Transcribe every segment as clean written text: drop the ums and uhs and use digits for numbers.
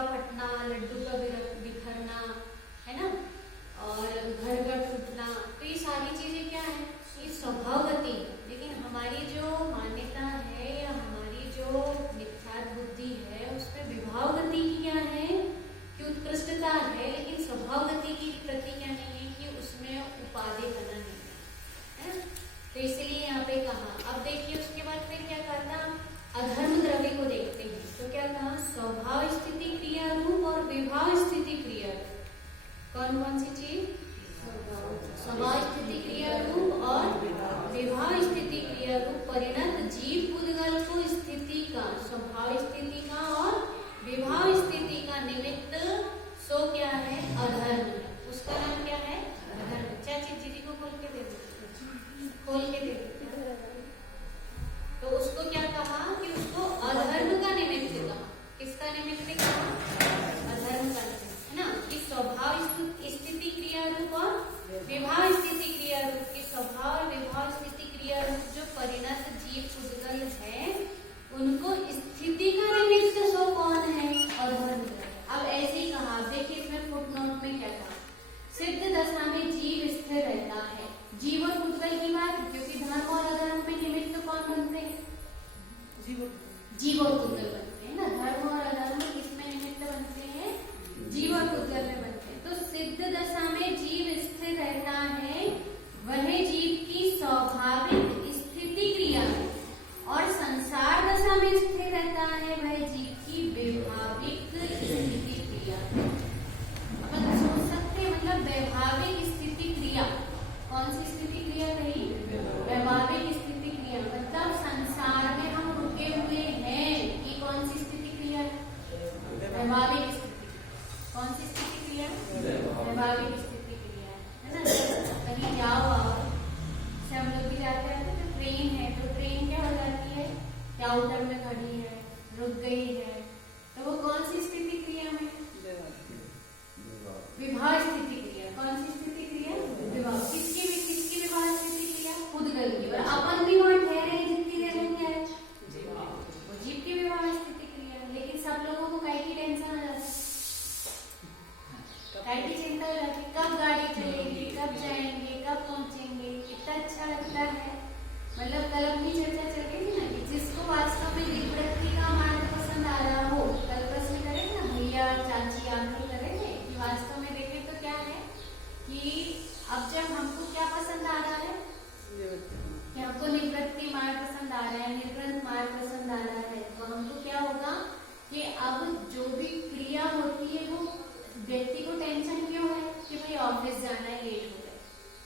का फटना, लड्डू का बिखरना, है ना, और घर का टूटना, तो ये सारी चीजें क्या है, ये स्वभावगति है। लेकिन हमारी जो मान्यता है या हमारी जो मिथ्यात्व बुद्धि है उसमें विभावगति की क्या है कि उत्कृष्टता है, लेकिन स्वभावगति की प्रति क्या नहीं है कि उसमें उपाधि बना नहीं है, तो इसलिए यहाँ पे कहा। अब देखिए उसके बाद फिर क्या कहा था, अधर्म द्रव्य को देखते हैं, तो क्या कहा, स्वभाव स्थिति क्रिया रूप और विभाव स्थिति क्रिया रूप। कौन कौन सी चीज, स्वभाव स्थिति क्रिया रूप और विभाव स्थिति क्रिया रूप परिणत जीव पुद्गल को स्थिति का, स्वभाव स्थिति का और विभाव स्थिति का निमित्त सो क्या है, अधर्म है। उसका नाम क्या है, अधर्म। चाची दीदी को खोल के दे दो, खोल के दे दो। तो उसको क्या कहा कि उसको अधर्म का निमित्त कहा। किसका निमित्त कहा, अधर्म का निमित्त, है ना, कि स्वभाव स्थिति क्रिया रूप और विभाव स्थिति क्रिया रूप की, स्वभाव और विभाव स्थिति क्रिया रूप जो परिणत जीव पुद्गल है उनको स्थिति का निमित्त सो कौन है, अधर्म। अब ऐसे ही कहा, देखिए इसमें फुटनोट में क्या कहा, सिद्ध दशा में जीव स्थिर रहता है। जीव और पुद्गल की बात, क्योंकि धर्म और अधर्म में निमित्त कौन बनते हैं, जीव और पुद्गल बनते हैं ना। धर्म और अधर्म किसमें निमित्त बनते हैं, जीव और पुद्गल में बनते हैं। तो सिद्ध दशा में जीव स्थिर रहता है, वह जीव की स्वाभाविक स्थिति क्रिया है, और संसार दशा में स्थिर रहता है वह जीव की वैभाविक स्थिति क्रिया। अपन सोच सकते हैं, मतलब वैभाविक स्थिति क्रिया, कौन सी स्थिति क्रिया कही, वैभाविक स्थिति क्रिया, मतलब संसार में हम रुके हुए हैं, ये कौन सी स्थिति क्रिया है, वैभाविक स्थिति। कौन सी स्थिति क्रिया, वैभाविक स्थिति क्रिया, है ना। कहीं जाओ आओ से हम लोग भी जाते हैं, तो ट्रेन है, तो ट्रेन क्या हो जाती है, आउटर में खड़ी है, रुक गई है, तो वो कौन सी स्थिति क्रिया में, विभाव स्थिति क्रिया। कौन सी स्थिति क्रिया, विभाव। किसकी विभाव स्थिति क्रिया, पुद्गल की। और अपन भी वहां ठहरे जितनी देर में है, वो जीव की विभाव स्थिति क्रिया। लेकिन सब लोगों को काहे की टेंशन आ जाती, काहे की चिंता हो जाती, कब गाड़ी चलेगी, कब जाएंगे, कब पहुंचेंगे। कितना अच्छा लगता है, मतलब कल अपनी चर्चा चल रही थी ना कि जिसको वास्तव में निवृत्ति का मार्ग पसंद आ रहा हो, कल प्रश्न करे ना भैया चाची आप लोग करे थे कि वास्तव में देखे तो क्या है कि अब जब हमको क्या पसंद आ रहा है, कि हमको निवृत्ति मार्ग पसंद आ रहा है, निर्ग्रंथ मार्ग पसंद आ रहा है, तो हमको क्या होगा कि अब जो भी क्रिया होती है वो व्यक्ति को टेंशन क्यों है कि भाई ऑफिस जाना है, लेट हो गए,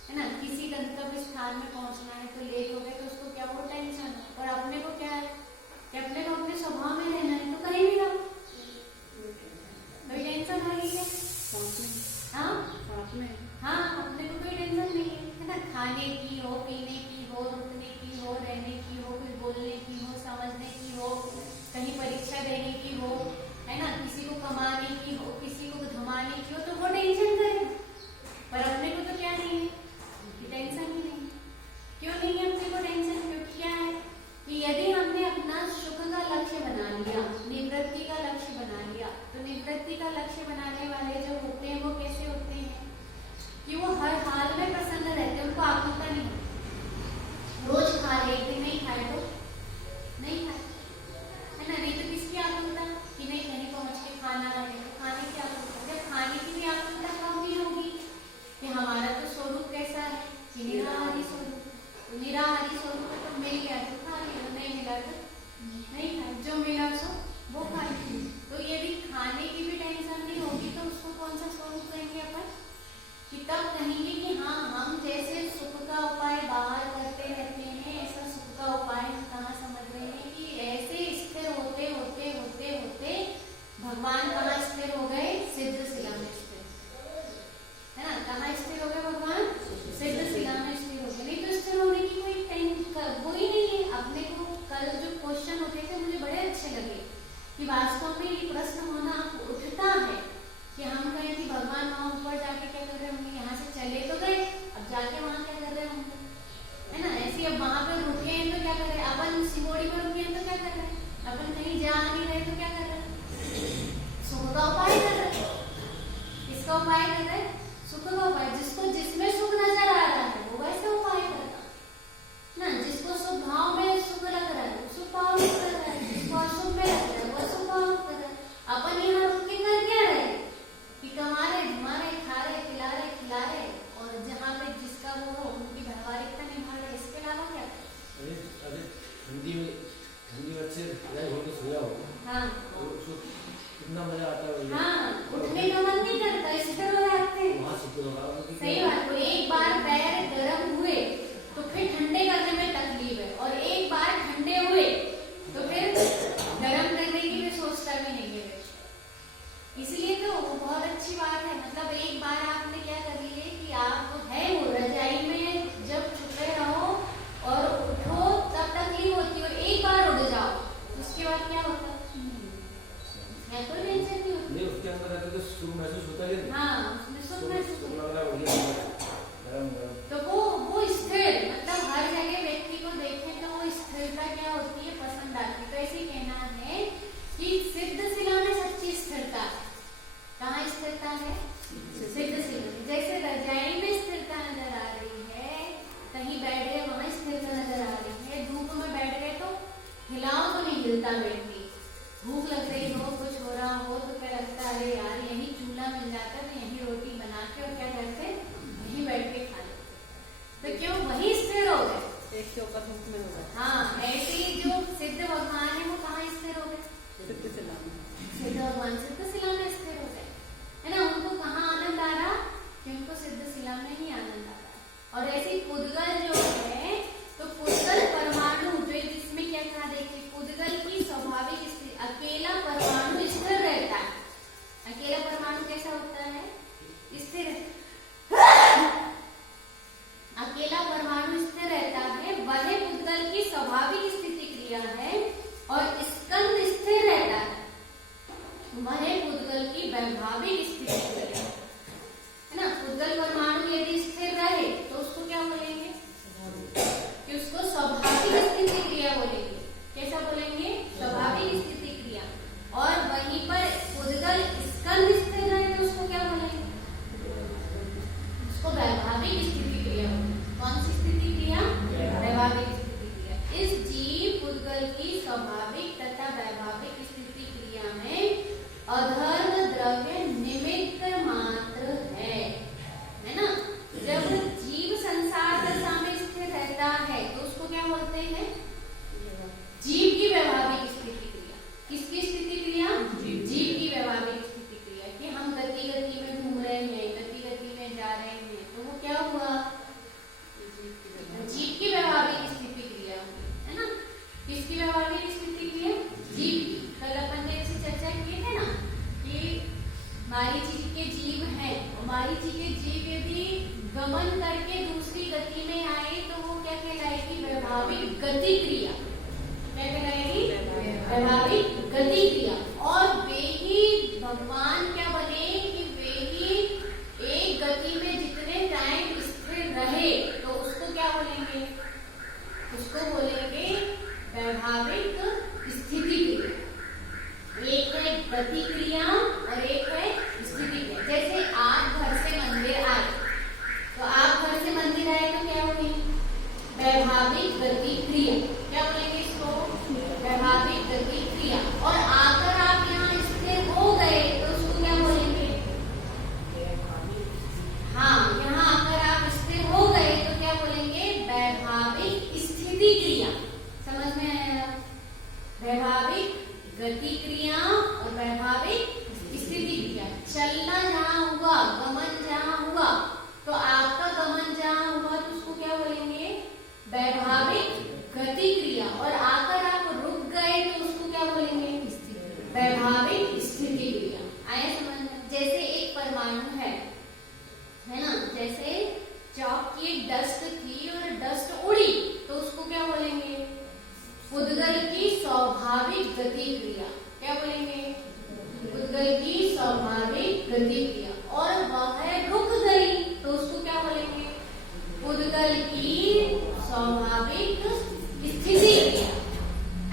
है ना, किसी गंतव्य स्थान में पहुंचना है तो लेट हो गए, तो उसको क्या वो टेंशन। और अपने को क्या है कि अपने को अपने स्वभाव में रहना है, तो कहीं भी रहो, कोई टेंशन नहीं है। हाँ हाँ, अपने को कोई टेंशन नहीं है ना, खाने की हो, पीने की हो, रुकने की हो, रहने की हो, कोई बोलने की हो, समझने की हो, कहीं परीक्षा देने की हो, है ना, किसी को कमाने की हो, किसी को धमाने की हो, तो वो टेंशन करे। पर अपने को तो क्या नहीं है, टेंशन ही नहीं। क्यों नहीं है अपने को टेंशन, क्योंकि क्या है कि यदि हमने अपना सुख का लक्ष्य बना लिया, निवृत्ति का लक्ष्य बना लिया, तो निवृत्ति का लक्ष्य बनाने वाले जो होते हैं वो कैसे होते हैं कि वो हर हाल में प्रसन्न रहते हैं, उनको आकुलता नहीं होती। रोज खा ले, एक दिन नहीं खाए तो नहीं खाए, है ना, नहीं तो किसकी आकुलता कि नहीं कहीं पहुंच के खाना है, तो खाने की आकुलता। जब खाने की भी आकुलता कम नहीं होगी कि हमारा तो स्वरूप कैसा है कि निराहारी स्वरूप, तो निराहारी स्वरूप तो मिल गया तो खा लिया, नहीं मिला तो नहीं खाए, जो मिला सो वो खा लिया। तो यदि खाने की भी टेंशन नहीं होगी तो उसको कौन सा स्वरूप कहेंगे अपन, कि तब कहेंगे कि हाँ हम जैसे सुख का उपाय बाहर करते रहते हैं, ऐसा सुख का उपाय हम कहाँ समझ रहे हैं कि ऐसे स्थिर होते होते होते होते भगवान कहाँ स्थिर हो गए, सिद्ध शिला में स्थिर, है ना, कहाँ स्थिर हो गए भगवान, सिद्ध शिला में स्थिर हो गए। नहीं तो स्थिर होने की कोई वो ही नहीं है। अपने को कल जो क्वेश्चन होते थे मुझे बड़े अच्छे लगे कि वास्तव में ये प्रश्न होना उठता है कि हम कहें कि भगवान वहां ऊपर जाके क्या कर रहे होंगे, यहाँ से चले तो गए, अब जाके वहां क्या कर रहे होंगे, है ना। ऐसे अब वहां पे रुके हैं तो क्या कर रहे हैं, अपन सिमोड़ी में रुके हैं तो क्या कर रहे हैं, अपन कहीं जा नहीं रहे तो क्या कर रहे हैं, सुख का कितना मजा आता है। हाँ, उठने का मन नहीं करता, स्थिर हो जाते हैं। वहाँ से तो सही बात। तो एक बार पैर गर्म हुए तो फिर ठंडे करने में तकलीफ है, और एक बार ठंडे हुए तो फिर गर्म करने की भी सोचता भी नहीं है। इसलिए तो बहुत अच्छी बात है। मतलब एक बार आपने क्या कर लिए कि आप है वो रजाई में जब छुपे रहो और उठो तब तकलीफ होती है, और एक बार उठ जाओ उसके बाद क्या होता है? कोई टेंशन नहीं होती। नहीं, उसके अंदर रहते तो सुख महसूस होता है। हाँ, उसमें सुख महसूस होता है। गरम गरम। तो वो स्थिर, मतलब हर जगह व्यक्ति को देखें तो वो स्थिरता क्या होती है, पसंद आती है। तो ऐसे कहना है कि सिद्धशिला में सच्ची स्थिरता है। कहाँ स्थिरता है? सिद्धशिला में। जैसे रजाई में स्थिरता नजर आ रही है, कहीं बैठ गए वहां स्थिरता नजर आ रही है, धूप में बैठ गए तो हिलाओ तो नहीं हिलता व्यक्ति। भूख लग रही हो, कुछ हो रहा हो तो क्या लगता है, यार यही चूल्हा मिल जाता तो यही रोटी बना के और क्या करते, यहीं बैठ के खा लेते। तो क्यों? वही स्थिर हो गए, एक के ऊपर धूप में हो गए। हाँ, ऐसे ही जो सिद्ध भगवान है वो कहाँ स्थिर हो गए? सिद्धशिला में। सिद्ध भगवान सिद्धशिला में स्थिर हो गए, है ना। उनको कहाँ आनंद आ रहा? कि उनको सिद्धशिला में ही आनंद आ रहा। और ऐसे पुद्गल जो है, तो पुद्गल परमाणु जो जिसमें क्या कहा, देखिए पुद्गल की स्वाभाविक स्थिति, अकेला परमाणु स्थिर रहता है। अकेला परमाणु कैसा होता है? स्थिर। अकेला परमाणु स्थिर रहता है, वह पुद्गल की स्वाभाविक स्थिति क्रिया है। और स्कंद स्थिर रहता है, वह पुद्गल की वैभाविक स्थिति क्रिया है ना। पुद्गल परमाणु यदि स्थिर रहे तो उसको क्या बोलेंगे? कि उसको स्वाभाविक स्थिति क्रिया बोलेंगे। कैसा बोलेंगे? स्वाभाविक स्थिति क्रिया। और वहीं पर पुद्गल स्कंद स्थिर रहे तो उसको क्या बोलेंगे? उसको वैभाविक स्थिति क्रिया बोलेंगे। कौन सी स्थिति क्रिया? वैभाविक स्थिति क्रिया। इस जीव पुद्गल की स्वाभाविक तथा वैभाविक स्थिति क्रिया में अधर्म द्रव्य निमित्त मात्र है ना। जब जीव संसार दशा में स्थिर रहता है तो उसको क्या बोलते हैं? जीव की वैभाविक स्थिति क्रिया। किसकी स्थिति क्रिया? जीव की वैभाविक स्थिति क्रिया। कि हम गति गति में घूम रहे हैं, गति गति में जा रहे हैं, तो वो क्या हुआ? जीव की वैभाविक स्थिति क्रिया हुई, है ना। किसकी वैभाविक स्थिति क्रिया? जीव की। कल अपन ने ऐसी चर्चा की है ना कि मारीची के जीव हैं, और मारीची के जीव यदि गमन करके दूसरी गति में आए तो वो क्या कहलाएगी? वैभाविक गति क्रिया। क्या कहलाएगी? वैभाविक गति क्रिया। और वे ही भगवान क्या बने कि वे ही एक गति में जितने टाइम स्थिर रहे तो उसको क्या बोलेंगे? उसको बोलेंगे वैभाविक स्थिति क्रिया। एक है गति क्रिया और एक है स्थिति क्रिया। जैसे आप घर से मंदिर आए, तो आप घर से मंदिर आए तो क्या होगी? वैभाविक गति क्रिया। क्या बोलेंगे इसको? वैभाविक गति क्रिया। और आकर आप यहाँ स्थिर हो गए तो उसको क्या बोलेंगे? हाँ, यहाँ आकर आप स्थिर हो गए तो क्या बोलेंगे? वैभाविक स्थिति क्रिया। समझ में आया? वैभाविक गति क्रिया और वैभाविक स्थिति क्रिया। चलना जहाँ हुआ, गमन जहाँ हुआ, तो आपका गमन जहाँ हुआ तो उसको क्या बोलेंगे? वैभाविक गति क्रिया। और आकर आप रुक गए तो उसको क्या बोलेंगे? वैभाविक स्थिति क्रिया। आया समझ में? जैसे एक परमाणु है ना, जैसे चौक की एक डस्ट थी और डस्ट उड़ी तो उसको क्या बोलेंगे? पुद्गल की स्वाभाविक गति क्रिया। क्या बोलेंगे? पुद्गल की स्वाभाविक गति क्रिया। और वह रुक गई तो उसको क्या बोलेंगे? पुद्गल की स्वाभाविक स्थिति क्रिया।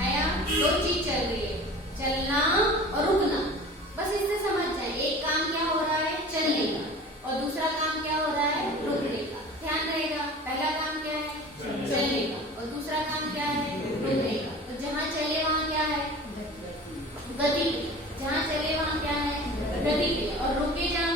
आया? दो चीज चल रही है, चलना और रुकना। बस इससे समझ जाए, एक काम क्या हो रहा है? चलने का, और दूसरा काम क्या हो रहा है? रुकने का। ध्यान रहेगा, पहला काम क्या है? चलने का, और दूसरा काम क्या है? रुकने का। तो जहाँ चले वहाँ क्या है? गति। जहाँ चले वहाँ क्या है? गति। और रुके जहाँ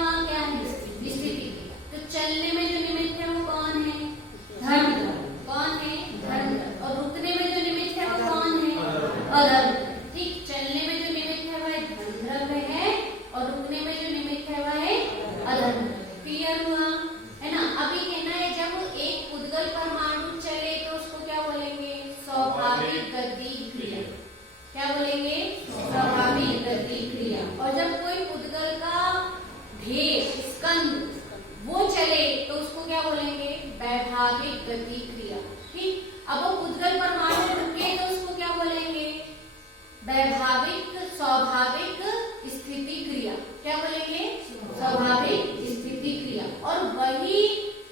स्वाभाविक स्थिति क्रिया। क्या बोलेंगे? स्वाभाविक स्थिति क्रिया। और वही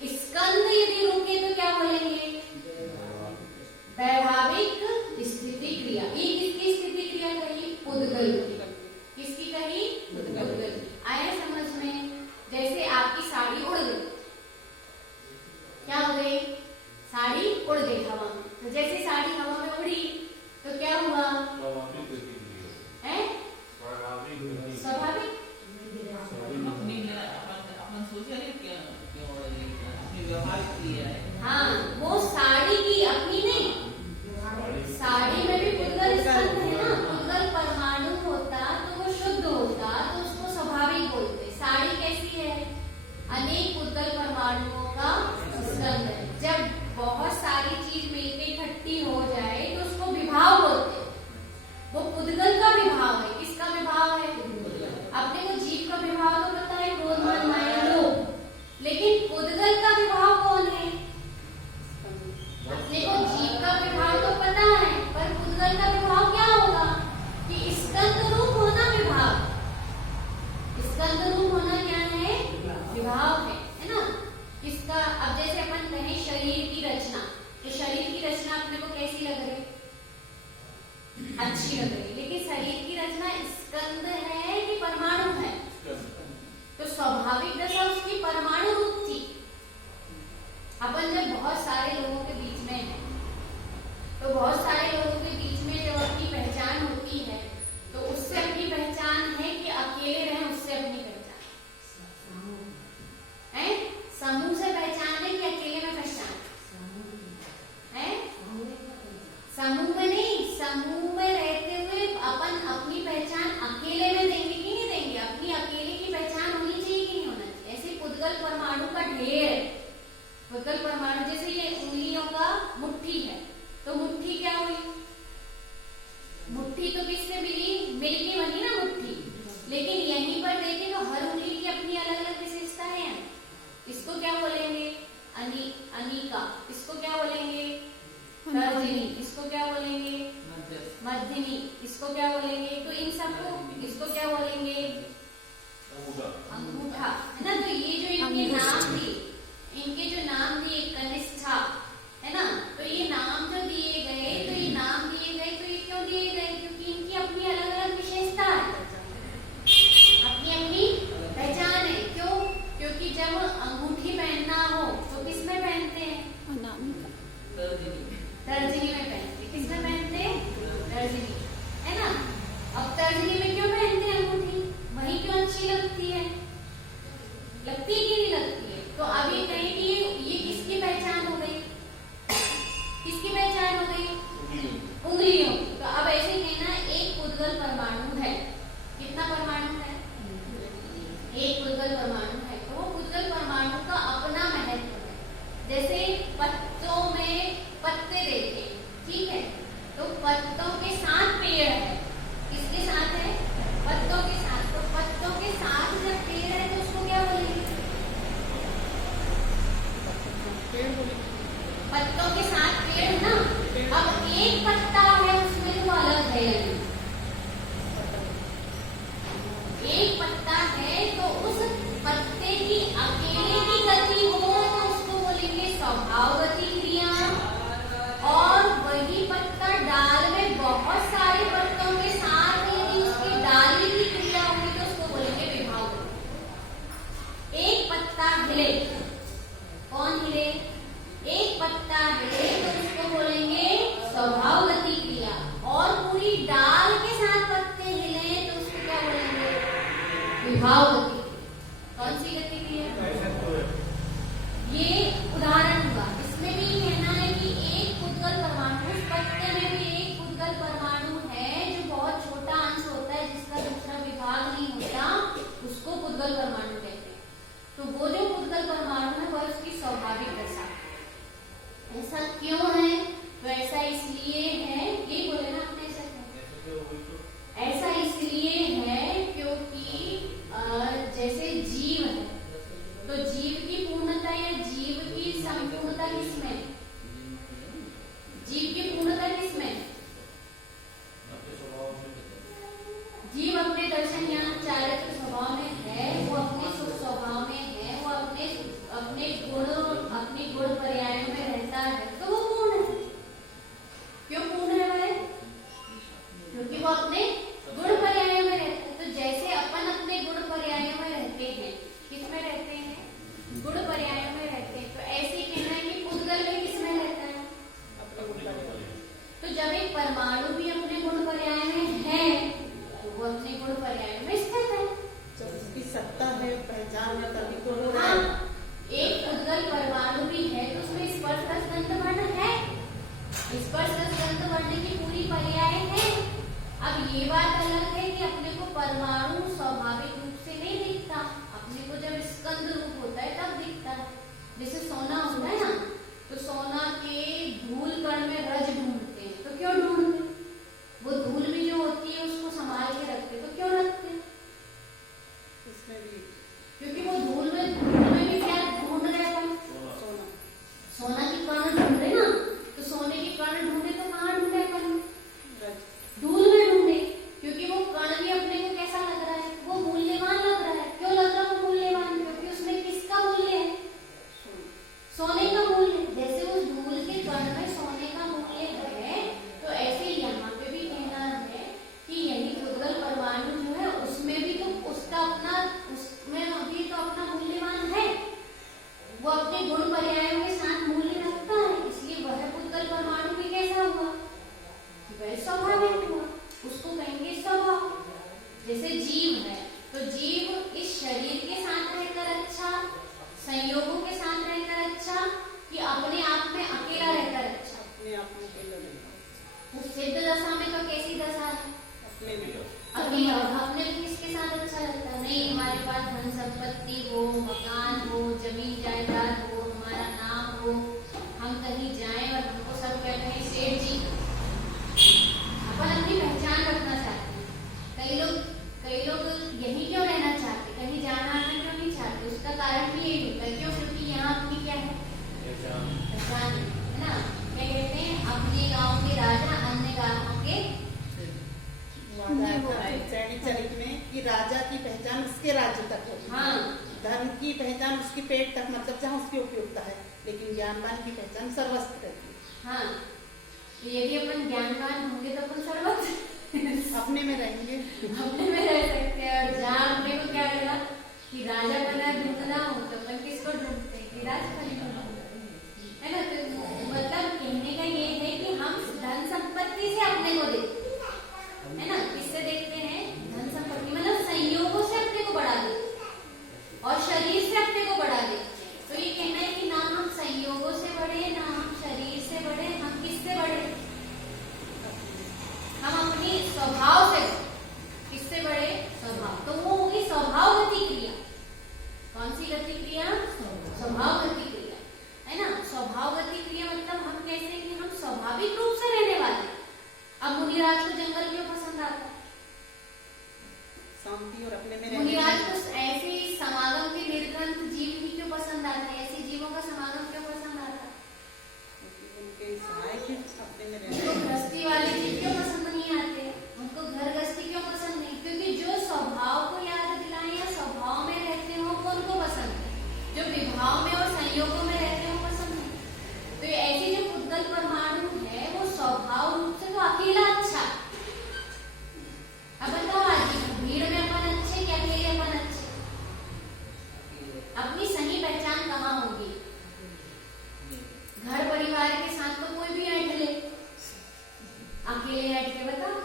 स्कंद यदि रुके तो क्या बोलेंगे? वैभाविक स्थिति क्रिया। ये किसकी स्थिति क्रिया कही? पुद्गल की। किसकी कही? पुद्गल की। आया समझ में? जैसे आपकी साड़ी उड़ गई, क्या हो गई? साड़ी उड़ गई हवा में। तो जैसे साड़ी हवा में उड़ी तो क्या हुआ? स्वाभाविक। हाँ, वो साड़ी की अपनी नहीं, साड़ी में भी पुद्गल स्कंद है ना। पुद्गल परमाणु होता तो वो शुद्ध होता तो उसको स्वाभाविक बोलते। साड़ी कैसी है? अनेक पुद्गल परमाणुओं का स्कंद है। जब बहुत सारी चीज मिलके इकट्ठी हो जाए तो उसको विभाव बोलते। वो पुद्गल का विभाव है। किसका विभाव है? अपने को जीव का विभाव तो पता है, क्रोध मान माया लोभ, लेकिन पुद्गल का विभाव कौन है? अपने को जीव का विभाव तो पता है, पर पुद्गल का विभाव क्या होगा? कि स्कंद रूप होना विभाव। स्कंद रूप होना क्या है? विभाव है ना। किसका? अब जैसे अपन कहें शरीर की रचना, तो शरीर की रचना अपने को कैसी लग रही? अच्छी लग रही। लेकिन शरीर की रचना स्कंद है कि परमाणु है? तो स्वाभाविक दशा उसकी परमाणु रूप थी। अपन जब बहुत सारे लोगों के बीच में है, तो बहुत सारे लोगों के बीच में जब अपनी पहचान होती है तो उससे अपनी पहचान है कि अकेले रहें, उससे अपनी पहचान है। समूह से पहचान है कि अकेले में पहचान है? समूह में नहीं, समूह में रहते हुए अपन अपनी पहचान अकेले में देंगे कि नहीं देंगे? अपनी अकेले की पहचान होनी चाहिए कि नहीं होना चाहिए? ऐसे पुद्गल परमाणु का ढेर है। पुद्गल परमाणु जैसे ये उंगलियों का मुट्ठी है, तो मुट्ठी क्या हुई? मुट्ठी तो किससे मिली? मिलके बनी ना मुट्ठी। लेकिन यहीं पर देखें तो हर उंगली की अपनी अलग अलग विशेषताएं हैं। इसको क्या बोलेंगे? अनिका। इसको क्या बोलेंगे? तर्जनी। इसको क्या बोलेंगे? मध्यमी। इसको क्या बोलेंगे? तो इन सबको, इसको क्या बोलेंगे? अंगूठा, है ना। तो ये जो इनके नाम दिए, इनके जो नाम दिए, कनिष्ठा, है ना। तो ये नाम जो दिए गए, तो ये नाम दिए गए, तो ये क्यों दिए गए? क्योंकि इनकी अपनी अलग अलग विशेषता है, अपनी अपनी पहचान है। क्यों? क्योंकि जब अंगूठी पहनना हो तो किसमें पहनते हैं? तर्जनी में पहनते। किसमें पहनते? तर्जनी, है ना। अब तर्जनी में क्यों पहनते हैं अंगूठी? वही क्यों अच्छी लगती है? लगती कि नहीं लगती है? तो अभी कहें कि ये किसकी पहचान हो गई? किसकी पहचान हो गई? उंगलियों। तो अब ऐसे कहना एक पुद्गल परमाणु है। कितना परमाणु है? एक पुद्गल परमाणु है। तो वो पुद्गल परमाणु का अपना महत्व है। जैसे पत्तों में पत्ते देते, ठीक है, तो पत्तों के साथ पेड़ है। किसके साथ है? पत्तों के साथ। तो पत्तों के साथ जब पेड़ है तो उसको क्या बोलेंगे? पत्तों के साथ पेड़ ना। अब एक पत्ता है उसमें तो अलग है, एक पत्ता है तो उस पत्ते की अकेले की गति हो तो उसको बोलेंगे स्वभावगति क्रिया। और वही पत्ता डाल में बहुत सारे पत्तों के साथ यदि उसकी डाली की क्रिया हुई तो उसको बोलेंगे विभावगति। एक पत्ता हिले, कौन हिले? एक पत्ता हिले तो उसको बोलेंगे स्वभावगति क्रिया। और पूरी डाल के साथ पत्ते हिले तो उसको क्या बोलेंगे? विभावगति। कौन सी गति क्रिया? ये उदाहरण हुआ। इसमें भी कहना है कि एक पुद्गल परमाणु, उस पत्ते में भी एक पुद्गल परमाणु है जो बहुत छोटा अंश होता है, जिसका दूसरा विभाग नहीं होता, उसको पुद्गल परमाणु कहते हैं। तो वो जो पुद्गल परमाणु है वह उसकी स्वाभाविक दशा। ऐसा क्यों है? तो ऐसा इसलिए है, ये बोले ना अपने, ऐसा इसलिए है क्योंकि जैसे जीव है, गुण पर्याय में स्थित है। जब उसकी सत्ता है, पहचान है, तभी तो हो रहा हाँ, है। एक उद्गल परमाणु भी है तो उसमें स्पर्श रस गंध वर्ण है, स्पर्श रस गंध वर्ण की पूरी पर्याय है। अब ये बात अलग है कि अपने को परमाणु स्वाभाविक रूप से नहीं दिखता, अपने को जब स्कंद रूप होता है तब दिखता है। जैसे सोना होता है ना, तो सोना के धूल कण में रज ढूंढते हैं, तो क्यों ढूंढते हैं? वो धूल भी जो होती है उसको संभाल के रखते हैं, तो क्यों रखते हैं? इसमें भी क्योंकि वो धूल में भी क्या ढूंढ रहे हैं अपन? सोना सोना की कण ढूंढ रहे ना, तो सोने की कण ढूंढे तो कहाँ ढूंढे अपन? रज धूल में ढूंढे, क्योंकि वो कण भी अपने को कैसा लग रहा है? वो मूल्यवान लग रहा है। क्यों लग रहा है वो मूल्यवान? क्योंकि उसमें किसका मूल्य है? सोने का मूल्य। जैसे उस धूल के कण में सोने का मूल्य है, तो ऐसे यहाँ पे भी कहना है कि यही उद्गल परमाणु जो है उसमें भी तो उसका अपना, उसमें अभी तो अपना मूल्यवान है, वो अपने गुण पर्यायों के साथ मूल्य रखता है, इसलिए वह उद्गल परमाणु भी कैसा हुआ? वह स्वाभाविक हुआ, उसको कहेंगे स्वभाव। जैसे जीव है, तो जीव इस शरीर के साथ रहकर अच्छा, संयोगों के साथ रहकर अच्छा, कि अपने आप में अकेला रहकर अच्छा? अपने आप में अकेला नहीं, उस सिद्ध दशा में तो कैसी दशा है? अपने में अकेला। अपने में किसके साथ अच्छा लगता है? नहीं, हमारे पास धन संपत्ति हो, मकान हो, जमीन जायदाद हो, हमारा नाम हो, हम कहीं जाएं और हमको सब क्या कहें, सेठ जी। अपन अपनी पहचान रखना चाहते हैं। कई लोग यही क्यों रहना चाहते, कहीं जाना आना क्यों नहीं चाहते? उसका कारण भी यही होता है, क्यों? क्योंकि यहाँ अपनी क्या है? पहचान है ना। क्या कहते हैं? अपने गांव के राजा, अन्य गांवों के चरित में कि राजा की पहचान उसके राज्य तक होती है। हाँ। धन की पहचान उसके पेट तक, मतलब जहाँ उसकी उपयोगिता है, लेकिन ज्ञानवान की पहचान सर्वस्व रहती है। हाँ, तो यदि अपन ज्ञानवान होंगे तो अपन सर्वत्र अपने में रहेंगे, अपने में रह सकते हैं। और जहाँ अपने को क्या मिला कि राजा बना ढूंढना हो, तो अपन किसको ढूंढते हैं? कि राजपरी को ढूंढते हैं, है ना। तो मतलब कहने का ये है कि हम धन संपत्ति से अपने को देखते हैं, है ना। किससे देखते हैं? धन संपत्ति, मतलब संयोगों से अपने को बढ़ा देते हैं और शरीर से अपने को बढ़ा देते हैं। तो ये कहना है कि ना हम संयोगों से बढ़े, ना हम शरीर से बढ़े, हम किससे बढ़े? हम अपनी स्वभाव से। किससे बढ़े? स्वभाव। तो वो होगी स्वभाव गति क्रिया। कौन सी गति क्रिया? स्वभाव गति क्रिया, है ना। स्वभाव गति क्रिया मतलब हम कैसे कि हम स्वाभाविक रूप से रहने वाले। अब मुनिराज को जंगल क्यों पसंद आता? शांति और अपने में मुनिराज को ऐसे समागम के निर्ग्रंथ जीव ही क्यों पसंद आते? ऐसे जीवों का समागम क्यों पसंद आता? उनके सहायक ही अपने में उनको रहते। गृहस्थी वाले जीव क्यों पसंद नहीं आते? उनको घर गृहस्थी क्यों पसंद नहीं? क्योंकि जो स्वभाव को याद दिलाए या स्वभाव में रहते हो वो उनको पसंद है, जो विभाव में और संयोगों में रहते हो पसंद नहीं। तो ऐसे जो उद्गल परमाणु है वो स्वभाव रूप से तो अकेला अच्छा। अब बताओ आज भीड़ में अपन अच्छे क्या अकेले अपन अच्छे? अपनी सही पहचान कहाँ होगी? घर परिवार के साथ तो कोई भी ऐंठ ले, अकेले ऐंठ के बताओ।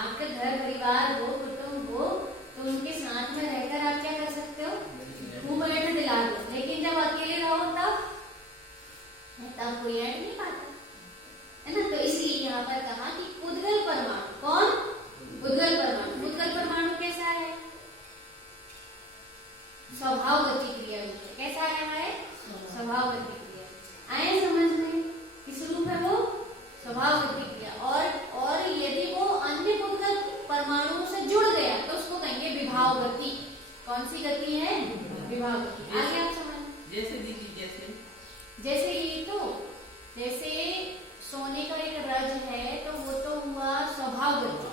आपके घर परिवार हो, कुटुंब हो, तो उनके साथ में रहकर आप क्या कर सकते हो? खूब ऐंठ दिला दो। लेकिन जब अकेले रहो तब कोई ऐंठ नहीं पाता, है ना। तो इसलिए यहाँ पर कहा कि उद्गल परमाणु। कौन? उद्गल परमाणु। उद्गल परमाणु कैसा है? स्वभाव गति क्रिया रूप है। कैसा है हमारे? स्वभाव गति क्रिया। आए समझ में? किस रूप है वो? स्वभाव गति क्रिया। और यदि वो अन्य उद्गल परमाणुओं से जुड़ गया तो उसको कहेंगे विभाव गति। कौन सी गति है? विभाव गति। आगे आप समझ। जैसे दीदी जैसे ये तो जैसे सोने का एक रज है तो वो तो हुआ स्वभाव गति,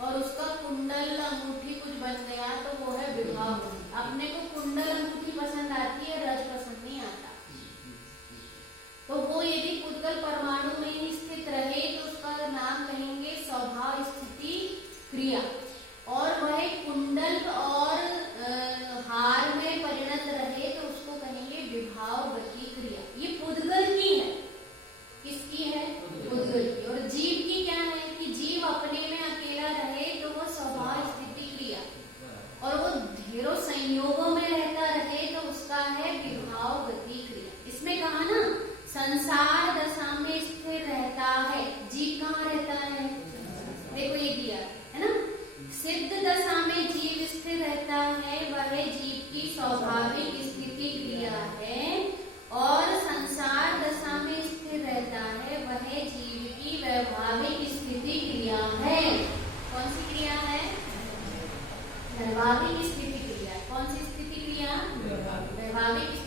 और उसका कुंडल अंगूठी कुछ बन गया तो वो है विभाव गति। अपने को कुंडल अंगूठी पसंद आती है, रज पसंद नहीं आता। तो वो यदि उद्गल परमाणु में ही स्थित रहे तो उसका नाम कहेंगे स्वभाव स्थिति क्रिया। और वह कुंडल और हार में परिणत रहे तो उसको कहेंगे विभाव गति क्रिया। ये उद्गल की है। किसकी है? उद्गल की। और जीव की क्या है कि जीव अपने में अकेला वैभाविक स्थिति क्रिया। कौन सी स्थिति क्रिया? व्यवहार। वैभाविक